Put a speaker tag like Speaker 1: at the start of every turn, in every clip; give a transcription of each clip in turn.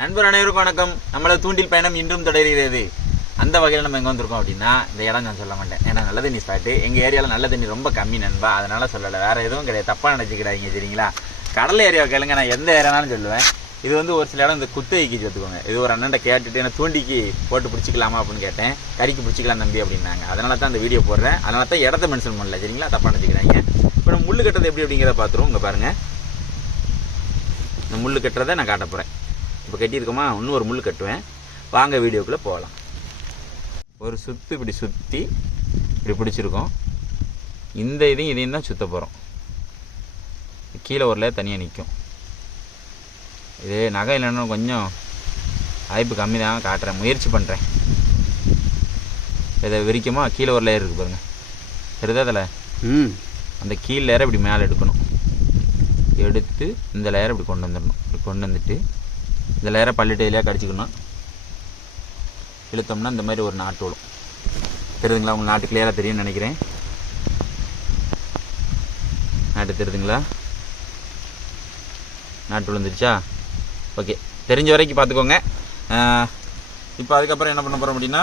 Speaker 1: நண்பர் அனைவருக்கும் வணக்கம். நம்மள தூண்டில் பயணம் இன்றும் தொடர்கிறது. அந்த வகையில் நம்ம எங்கே வந்திருக்கோம் அப்படின்னா இந்த இடம் நான் சொல்ல மாட்டேன். ஏன்னா நல்ல தண்ணி ஸ்பாட்டு எங்கள் ஏரியாவில் நல்ல தண்ணி ரொம்ப கம்மி நண்பா. அதனால சொல்லலை. வேற எதுவும் கிடையாது. தப்பாக நினச்சிக்கிறாங்க சரிங்களா? கடல் ஏரியா கேளுங்க. நான் எந்த ஏரியானாலும் சொல்லுவேன். இது வந்து ஒரு சில இடம் இந்த குத்தகைக்கு சேர்த்துக்கோங்க இது ஒரு அண்ணன்ட்ட கேட்டுட்டு என்ன தூண்டிக்கு போட்டு பிடிச்சிக்கலாமா? அப்படின்னு கேட்டேன். கறிக்கு பிடிச்சிக்கலாம் தம்பி அப்படின்னாங்க. அதனால தான் அந்த வீடியோ போடுறேன். அதனால தான் இடத்த மென்ஷன் பண்ணல சரிங்களா? தப்பாக நினச்சிக்கிறாங்க இப்போ நம்ம முள்ளு கட்டுறது எப்படி அப்படிங்கிறத பார்த்துருவோம். இங்கே பாருங்கள் இந்த முள்ளு கட்டுறதை நான் காட்ட போகிறேன் இப்போ கட்டியிருக்கோமா? இன்னும் ஒரு முள் கட்டுவேன். வாங்க வீடியோக்குள்ளே போகலாம். ஒரு சுத்து இப்படி சுற்றி இப்படி பிடிச்சிருக்கோம். இந்த இதையும் இதையும் தான் சுத்த போகிறோம் கீழே ஒரு லேயர் தனியாக நிற்கும் இது நகை இல்லைன்னா கொஞ்சம் வாய்ப்பு கம்மி தான். காட்டுறேன். முயற்சி பண்ணுறேன் இதை விரிக்குமா? கீழே ஒரு லேயர் இருக்குது பாருங்கள் தெரியுதா அதில்
Speaker 2: ம்.
Speaker 1: அந்த கீழ் லேயரை இப்படி மேலே எடுக்கணும். எடுத்து இந்த லேயரை இப்படி கொண்டு வந்துடணும். இப்படி கொண்டு வந்துட்டு இந்த லேயரை பல்லு கடிச்சிக்கணும். இழுத்தோம்னா இந்த மாதிரி ஒரு நாட்டு விழும் தெரியுதுங்களா? உங்களுக்கு நாட்டு கிளியராக தெரியும்னு நினைக்கிறேன். நாட்டு தெரியுதுங்களா? நாட்டு விழுந்துருச்சா ஓகே. தெரிஞ்ச வரைக்கும் பார்த்துக்கோங்க. இப்போ அதுக்கப்புறம் என்ன பண்ண போகிறோம் அப்படின்னா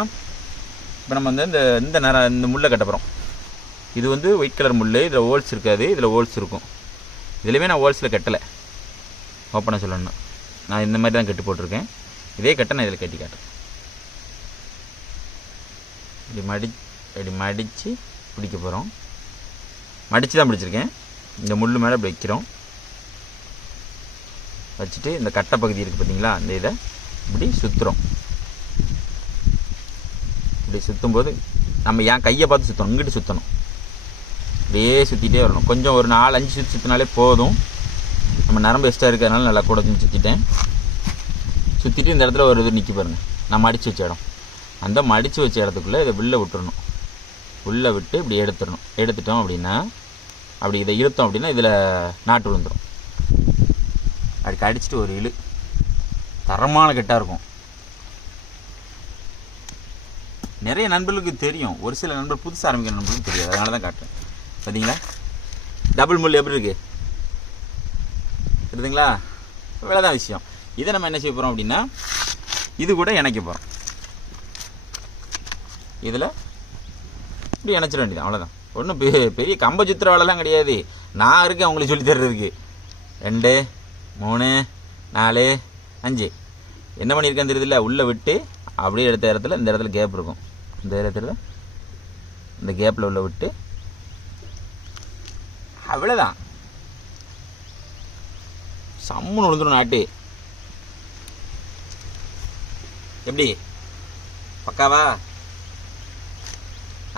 Speaker 1: இப்போ நம்ம வந்து இந்த இந்த நேரம் இந்த முள்ளை கட்ட போகிறோம் இது வந்து ஒயிட் கலர் முள் இதில் ஹோல்ஸ் இருக்காது. இதில் ஹோல்ஸ் இருக்கும். இதுலேயுமே நான் ஹோல்ஸில் கட்டலை. ஓப்பனாக சொல்லணும் நான் இந்த மாதிரி தான் கட்டு போட்டிருக்கேன். இதே கட்டை நான் இதில் கட்டி காட்டுறேன். இப்படி மடி இப்படி மடித்து பிடிக்க போகிறோம் மடித்து தான் பிடிச்சிருக்கேன். இந்த முள் மேலே இப்படி வைக்கிறோம். வச்சுட்டு இந்த கட்டை பகுதி இருக்குது பார்த்தீங்களா? அந்த இதை இப்படி சுற்றுறோம் இப்படி சுற்றும் போது நம்ம ஏன் கையை பார்த்து சுற்றணும் இங்கிட்டு சுற்றணும் அப்படியே சுற்றிட்டே வரணும். கொஞ்சம் ஒரு நாலு அஞ்சு சுற்றி சுற்றினாலே போதும். நம்ம நரம்பு எக்ஸ்ட்ரா இருக்கிறதுனால நல்லா கூட சுற்றிட்டேன் சுற்றிட்டு இந்த இடத்துல ஒரு இது நிற்கி பாருங்கள் நான் மடித்து வச்ச இடம். அந்த மடித்து வச்ச இடத்துக்குள்ளே இதை உள்ளே விட்டுறணும். உள்ளே விட்டு இப்படி எடுத்துடணும். எடுத்துட்டோம் அப்படின்னா அப்படி இதை இழுத்தோம் அப்படின்னா இதில் நாட்டு விழுந்துடும் அப்படி கடிச்சிட்டு ஒரு இழு. தரமான கெட்டாக இருக்கும். நிறைய நண்பர்களுக்கு தெரியும். ஒரு சில நண்பர் புதுசாக ஆரம்பிக்கிற நண்பர்களுக்கு தெரியாது. அதனால தான் காட்டுறேன். பார்த்தீங்களா டபுள் முள் எப்படி இருக்குது தெரியுதுங்களா இவ்வளோதான் விஷயம். இதை நம்ம என்ன செய்ய போகிறோம் அப்படின்னா இது கூட இணைக்க போகிறோம் இதில் இப்படி இணைச்சிட வேண்டியது அவ்வளோதான் ஒன்றும் பெரிய கம்ப சுத்துற வேலைலாம் கிடையாது. நான் இருக்கேன் உங்களுக்கு சொல்லி தர்றதுக்கு. ரெண்டு மூணு நாலு அஞ்சு. என்ன பண்ணியிருக்கேன் தெரியுதுல்ல? உள்ளே விட்டு அப்படியே எடுத்த இடத்துல இந்த இடத்துல கேப் இருக்கும். இந்த இடத்துல இந்த கேப்பில் உள்ள விட்டு அவ்வளோதான் சம்முன்னு விழுந்துடும் நாட்டு. எப்படி? பக்காவா?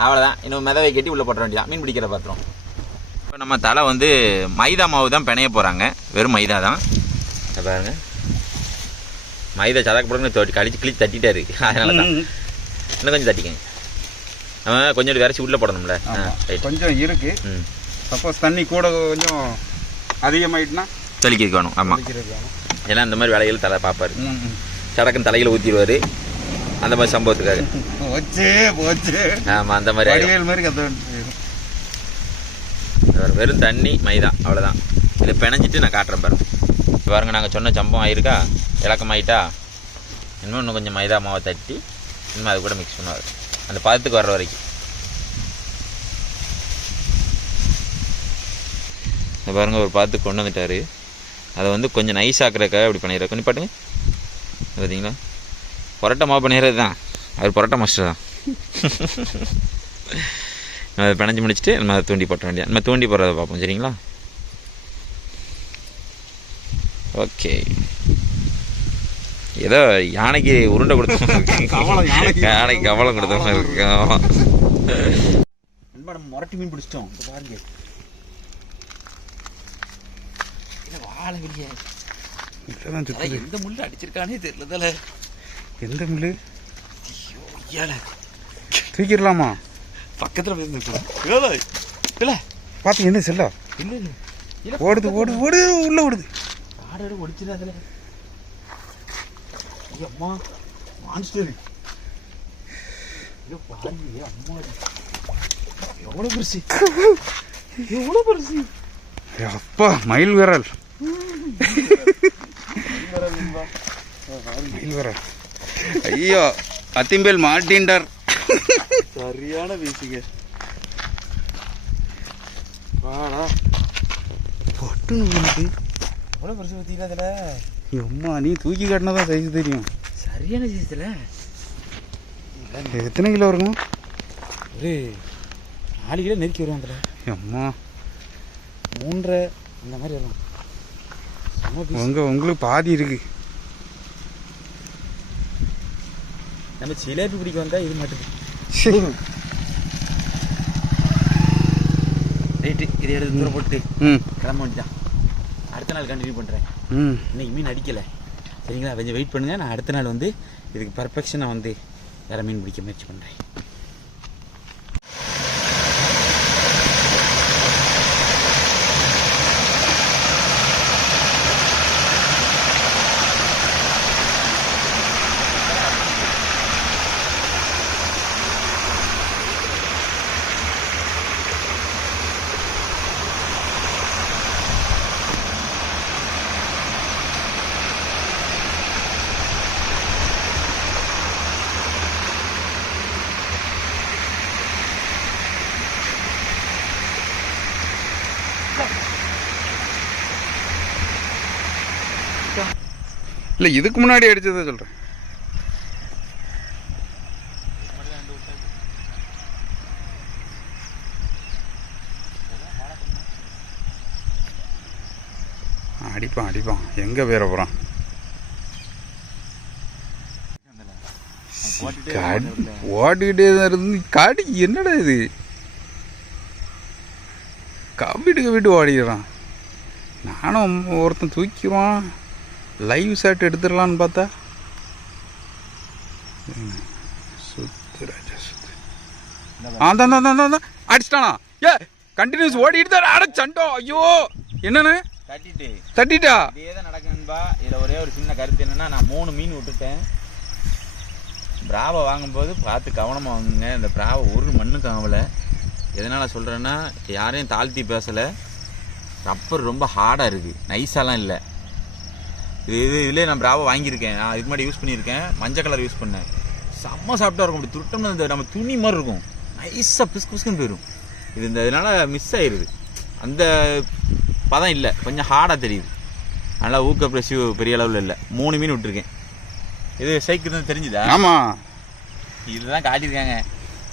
Speaker 1: அவ்வளோதான் இன்னும் மிதவை கட்டி உள்ளே போட்ட வேண்டியதான் மீன் பிடிக்கிற பாத்திரம். இப்போ நம்ம தலை வந்து மைதா மாவு தான் பிணைய போகிறாங்க வெறும் மைதா தான். பாருங்க. மைதா சதக்கு போடுங்க தொட்டி கழிச்சு கிழிச்சு தட்டிட்டாரு. அதனால தான் இன்னும் கொஞ்சம் தட்டிக்கங்க. நம்ம கொஞ்சம் விரைச்சி உள்ளே போடணும்ல.
Speaker 2: கொஞ்சம் இருக்கு.
Speaker 1: ம்.
Speaker 2: சப்போஸ் தண்ணி கூட கொஞ்சம் அதிகமாயிட்டுனா
Speaker 1: தெளிக்கிறதுக்கு வேணும் ஆமாம். ஏன்னா இந்த மாதிரி வேலைகள் தலை பார்ப்பாரு. சடக்குன்னு தலையில் ஊற்றிடுவார் அந்த மாதிரி சம்பவத்துக்காக.
Speaker 2: போச்சு போச்சு.
Speaker 1: ஆமாம் அந்த மாதிரி வெறும் தண்ணி மைதா அவ்வளோதான் இதை பிணைஞ்சிட்டு நான் காட்டுறேன் பாருங்க. பாருங்க நாங்கள் சொன்ன சம்பவம் ஆயிருக்கா? இலக்கமாயிட்டா? இன்னும் இன்னும் கொஞ்சம் மைதா மாவை தட்டி இன்னும் அது கூட மிக்ஸ் பண்ணுவார். அந்த பதத்துக்கு வர்ற வரைக்கும். இந்த பாருங்க ஒரு பதத்துக்கு கொண்டு வந்துட்டாரு. அதை வந்து கொஞ்சம் நைஸ் ஆக்குறதுக்காக இப்படி பண்ணிடுறாரு கொஞ்சம் பாட்டுங்க. பார்த்தீங்களா பரோட்டா மாவு பண்ணிடுறது தான். அவர் பரோட்டா மாஸ்டர் தான். நம்ம அதை பிணைஞ்சு முடிச்சுட்டு நம்ம அதை தூண்டி போட்ட வேண்டியது. நம்ம தூண்டி போடுறத பார்ப்போம். சரிங்களா? ஓகே ஏதோ யானைக்கு உருண்டை கொடுத்த மாதிரி
Speaker 2: யானைக்கு.
Speaker 1: கவலம் கொடுத்த மாதிரி இருக்கு.
Speaker 2: முரட்டு மீன் பிடிச்சிட்டோம். பாருங்க. இப்பதான் சுத்துது.
Speaker 1: எந்த முள்ளு அடிச்சிருக்கானே தெரியல
Speaker 2: எந்த
Speaker 1: ஏல
Speaker 2: தூக்கிடலாமா?
Speaker 1: பக்கத்துல போய் இருந்துருக்கலாம் இல்ல
Speaker 2: பார்த்து என்ன செல்லா.
Speaker 1: இல்ல
Speaker 2: ஓடுது ஓடுது ஓடு உள்ள ஓடுது.
Speaker 1: ஆடு ஒடிச்சிடா அதுல அம்மா. மான்ஸ்டர் அம்மா எவ்வளவு பெருசு. எவ்வளவு பெருசு.
Speaker 2: அப்பா மயில் விரல்.
Speaker 3: மயில் வர ஐயோ அத்திம்பேல் மாட்டின்டார்
Speaker 2: சரியான வீசுங்க வாடா.
Speaker 3: பொட்டுன்னு விழுந்து.
Speaker 2: எவ்வளோ பெருசு பற்றியில அதில்
Speaker 3: அம்மா நீ தூக்கி காட்டினா தான் சைஸ் தெரியும்.
Speaker 2: சரியான சீசத்தில்
Speaker 3: எத்தனை கிலோ இருக்கும்?
Speaker 2: ஒரு நாலு கிலோ நெருக்கி வரும் அதில்
Speaker 3: அம்மா
Speaker 2: மூன்றரை இந்த மாதிரி வரும்.
Speaker 3: உங்க உங்களுக்கு பாதி இருக்கு.
Speaker 2: நம்ம சிலேபி பிடிக்க வந்தால் இது மாட்டுது
Speaker 3: சீ.
Speaker 2: ரைட்டு இதை எடுத்து தூரம் போட்டு
Speaker 3: ம்.
Speaker 2: கிளம்ப வேண்டியதான் அடுத்த நாள் கண்டினியூ பண்ணுறேன்
Speaker 3: ம்.
Speaker 2: இன்னைக்கு மீன் அடிக்கலை. சரிங்களா? கொஞ்சம் வெயிட் பண்ணுங்க. நான் அடுத்த நாள் வந்து இதுக்கு பர்ஃபெக்ஷனாக வந்து வேறு மீன் பிடிக்க முயற்சி பண்ணுறேன்
Speaker 3: இல்லை இதுக்கு முன்னாடி அடிச்சதை சொல்கிறேன் அடிப்பான் அடிப்பான். எங்கே பேர போகிறான் காடி ஓடிக்கிட்டே தான் இருந்து காடி என்னடா இது? கவிட்டு கவிட்டு ஓடிக்கிறான். நானும் ஒருத்தன் தூக்கிடுவான். லைவ் ஷாட் எடுத்துடலான்னு பார்த்தா? சுத்து ராஜா சுத்து. ஆ தான் அடிச்சிட்டானா? ஏ கண்டினியூஸ் ஓடிட்டு தான் அட சண்டோ ஐயோ. என்னண்ணே
Speaker 1: கட்டிட்டு
Speaker 3: தட்டிட்டா?
Speaker 1: இதே தான் இதில் ஒரே ஒரு சின்ன கருத்து என்னன்னா நான் மூணு மீன் விட்டுட்டேன். பிராவை வாங்கும்போது பார்த்து கவனமாக வாங்குங்க. இந்த பிராவை ஒரு மண்ணுக்கு ஆகலை எதனால் சொல்கிறேன்னா யாரையும் தாழ்த்தி பேசலை. ரப்பர் ரொம்ப ஹார்டாக இருக்குது நைஸாலாம் இல்லை. இது இது இதுலேயே நான் பிராவை வாங்கியிருக்கேன். நான் இதுக்கு முன்னாடி யூஸ் பண்ணியிருக்கேன். மஞ்சள் கலர் யூஸ் பண்ணேன். செம்ம சாஃப்டாக இருக்கும். இப்படி துட்டம்னு இந்த நம்ம துணி மாதிரி இருக்கும். நைஸாக பிஸ்கு பிஸ்குன்னு போயிடும் இது இந்த இதனால் மிஸ் ஆயிடுது அந்த பதம் இல்லை. கொஞ்சம் ஹார்டாக தெரியுது. நல்லா ஊக்க ப்ரெஷ் பெரிய அளவில் இல்லை. மூணு மீன் விட்டுருக்கேன். இது சைக்கிள் தான் தெரிஞ்சுதா?
Speaker 3: ஆமாம்
Speaker 1: இதுதான் காட்டியிருக்காங்க.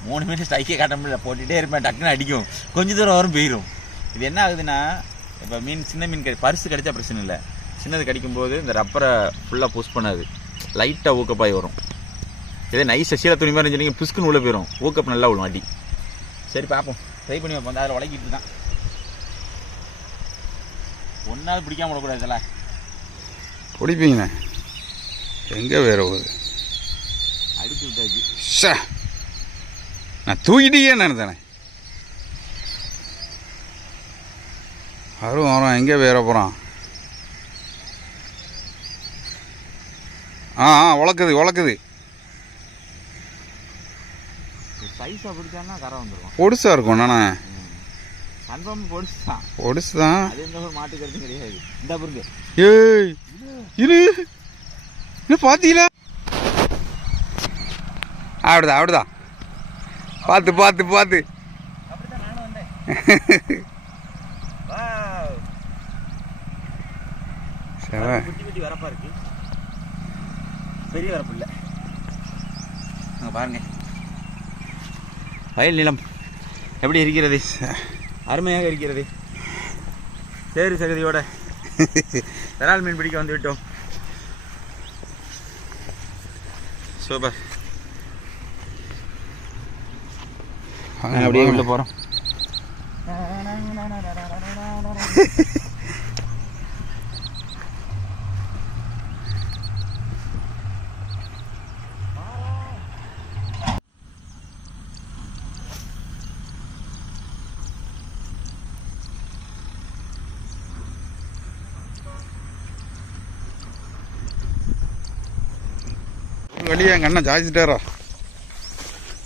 Speaker 1: மூணு மீன் ஸ்ட்ரைக்கே காட்ட முடியல. போட்டுகிட்டே இருப்பேன். டக்குன்னு அடிக்கும். கொஞ்ச தூரம் வரும் போயிடும் இது என்ன ஆகுதுன்னா இப்போ மீன் சின்ன மீன் கிடை பரிசு கிடைச்சா பிரச்சனை இல்லை. சின்னது கடிக்கும்போது இந்த ரப்பரை ஃபுல்லாக புஷ் பண்ணாது. லைட்டாக ஊக்கப்பாய் வரும். இதே நைஸாக சீல துணி மாதிரி இருந்துச்சு புஷ்குன்னு உள்ளே போயிடும் ஊக்கப் நல்லா விழும் அடி. சரி பார்ப்போம். ட்ரை பண்ணி வைப்போம் அதில் உலகிட்டு தான் ஒன்றாவது பிடிக்காம விடக்கூடாது இதெல்லாம்.
Speaker 3: பிடிப்பீங்கண்ணே எங்கே வேற ஒரு
Speaker 1: அடிச்சு விட்டாச்சு.
Speaker 3: ஷா நான் தூக்கிட்டே நினைத்தேனே. வரும் வரும் எங்கே வேற போகிறான் ஆ ஆ உழக்குது உழக்குது
Speaker 1: சைஸாக பிடிச்சான்னா கரை வந்துடும்
Speaker 3: பொடிசா இருக்கும் நானே
Speaker 1: கன்ஃபார்ம் பொடிச்சு தான்
Speaker 3: பொடிசு? தான்
Speaker 1: அது எந்த ஒரு மாட்டு கருத்து கிடையாது. இந்த பொருங்க
Speaker 3: ஏய் இரு. என்ன பார்த்தீங்களா அப்படிதான் அப்படிதான். பார்த்து பார்த்து பார்த்து.
Speaker 1: குட்டி வரப்பா இருக்கு. பெரிய வரப்பு இல்லை அங்கே பாருங்க. வயல் நிலம். எப்படி இருக்கிறது? அருமையாக இருக்கிறது. சரி சகதியோட விரால் மீன் பிடிக்க வந்து விட்டோம். சூப்பர். அப்படியே உள்ள போகிறோம்
Speaker 3: வழியா எங்கள் அண்ணன் ஜாய்ச்சிட்டாரா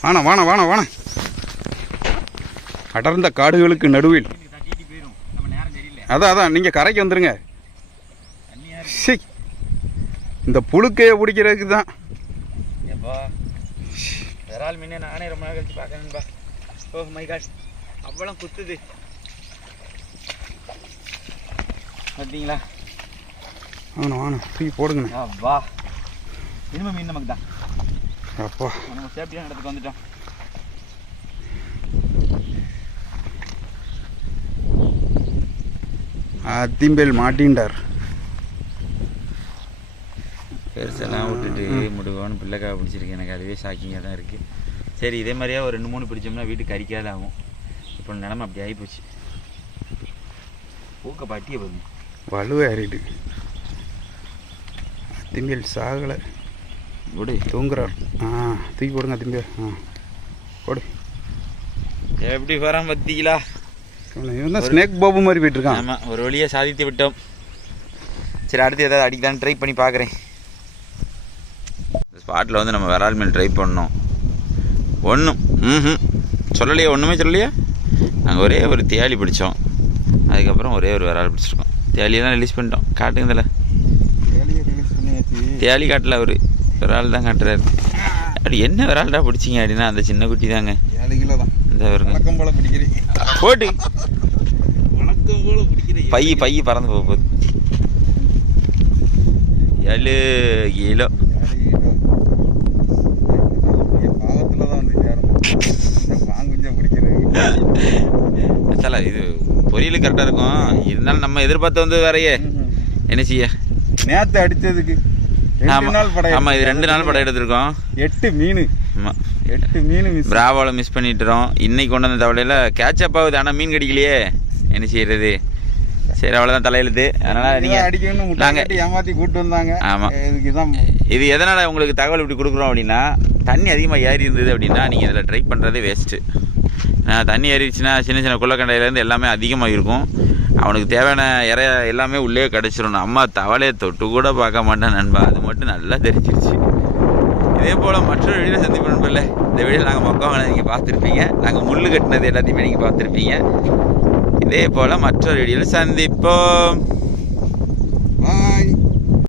Speaker 3: வாணா வாணா வாணா வாணா. அடர்ந்த காடுகளுக்கு நடுவில். அதான் அதான் நீங்கள் கரைக்கு வந்துருங்க.
Speaker 1: தண்ணியாக
Speaker 3: சீ. இந்த புழுக்கையை பிடிக்கிறதுக்கு தான்.
Speaker 1: விரால் மீனே நானே ரொம்ப நாள் கழிச்சு பார்க்கணும்பா ஓ மை காட் அவ்வளோ குத்துது. பார்த்தீங்களா
Speaker 3: ஆனா ஆனா தூக்கி போடுங்கண்ணே.
Speaker 1: அப்பா. இனிமே மீன் நமக்கு தான்
Speaker 3: அப்பா
Speaker 1: நம்ம சேஃப்டியான இடத்துக்கு வந்துட்டோம்
Speaker 3: அத்திம்பேல் மாட்டின்டார்
Speaker 1: பெருசெல்லாம் விட்டுட்டு முடுவோன்னு பிள்ளைக்காய் பிடிச்சிருக்கு எனக்கு அதுவே ஷாக்கிங்காக தான் இருக்குது சரி இதே மாதிரியே ஒரு ரெண்டு மூணு பிடிச்சோம்னா வீட்டுக்கு கறிக்காத ஆகும் இப்போ நிலமை அப்படி ஆகிப்போச்சு பூக்க பட்டிய பாருங்க
Speaker 3: வலுவை ஏறிட்டு அத்திம்பேல் சாகலை
Speaker 1: விடு
Speaker 3: தூங்குறார். ஆ தூக்கி போடுங்க அத்திம்பேல் ஆ போடு
Speaker 1: எப்படி வரான் பார்த்தீங்களா
Speaker 3: இவன் தான் ஸ்னேக் பாபு மாதிரி போயிட்டு இருக்கான்.
Speaker 1: ஆமாம் ஒரு வழியாக சாதித்து விட்டோம். சரி அடுத்து ஏதாவது அடிக்கலான்னு ட்ரை பண்ணி பார்க்குறேன் இந்த ஸ்பாட்டில் வந்து நம்ம விரால் மீன் ட்ரை பண்ணோம். ஒன்றும் ம் சொல்லலையே ஒன்றுமே சொல்லலையே? நாங்கள் ஒரே ஒரு தேளி பிடிச்சோம். அதுக்கப்புறம் ஒரே ஒரு விரால் பிடிச்சிருக்கோம். தேளியெல்லாம் ரிலீஸ் பண்ணிட்டோம். காட்டுங்க இதில்
Speaker 3: ரிலீஸ் பண்ணியாச்சு.
Speaker 1: தேளி காட்டல அவர். விரால் தான் காட்டுறாரு. அப்படி என்ன விரால்டா பிடிச்சிங்க அப்படின்னா அந்த சின்ன குட்டி தாங்க
Speaker 3: ஏழு கிலோ தான்.
Speaker 1: இந்த
Speaker 3: வழக்கம் போல பிடிக்கிறீங்க
Speaker 1: போட்டு.
Speaker 3: வழக்கம் போல பிடிக்கிறீங்க
Speaker 1: பை பை பறந்து போக போகுது. ஏழு கிலோ. தல இது பொரியல் கரெக்டாக இருக்கும். இருந்தாலும் நம்ம எதிர்பார்த்து வந்து வேறையே. என்ன செய்ய?
Speaker 3: நேத்து அடிச்சதுக்கு. ரெண்டு
Speaker 1: ஆமா.
Speaker 3: நாள் படம்
Speaker 1: ஆமா இது ரெண்டு நாள் படம் எடுத்திருக்கோம்.
Speaker 3: எட்டு மீன்.
Speaker 1: ஆமா.
Speaker 3: எட்டு மீன் மிஸ்
Speaker 1: மிஸ் பண்ணிட்டுறோம். இன்னைக்கு கொண்டு வந்த தவளையில கேட்சப் ஆகுது ஆனால் மீன் கிடைக்கலையே. என்ன செய்யறது? சரி அவ்வளோதான் தலையெழுத்து. அதனால நீங்க
Speaker 3: அடிக்கணும்னு முட்டை
Speaker 1: நாங்க
Speaker 3: கட்டி ஏமாத்தி கூட்டு வந்தாங்க.
Speaker 1: ஆமா.
Speaker 3: இதுக்கு தான்
Speaker 1: இது எதனால் உங்களுக்கு தகவல் இப்படி கொடுக்குறோம் அப்படின்னா தண்ணி அதிகமாக ஏறி இருந்தது அப்படின்னா நீங்கள் இதில் ட்ரை பண்ணுறதே வேஸ்ட்டு தண்ணி ஏறிடுச்சுன்னா சின்ன சின்ன குள்ளக்கண்டையிலேருந்து எல்லாமே அதிகமாக இருக்கும் அவனுக்கு தேவையான இறைய எல்லாமே உள்ளே கிடச்சிரும். அம்மா தவளையை தொட்டு கூட பார்க்க மாட்டேன் நண்பா. அது மட்டும் நல்லா தெரிஞ்சிருச்சு. இதே போல் மற்றொரு வீடியோ சந்திப்பு நண்பர்ல இந்த வீடியோ நாங்கள் மொக்கவங்களை நீங்கள் பார்த்துருப்பீங்க. நாங்கள் முள் கட்டினது எல்லாத்தையுமே நீங்கள் பார்த்துருப்பீங்க. இதே போல் மற்றொரு வீடியோவில் சந்திப்போம்.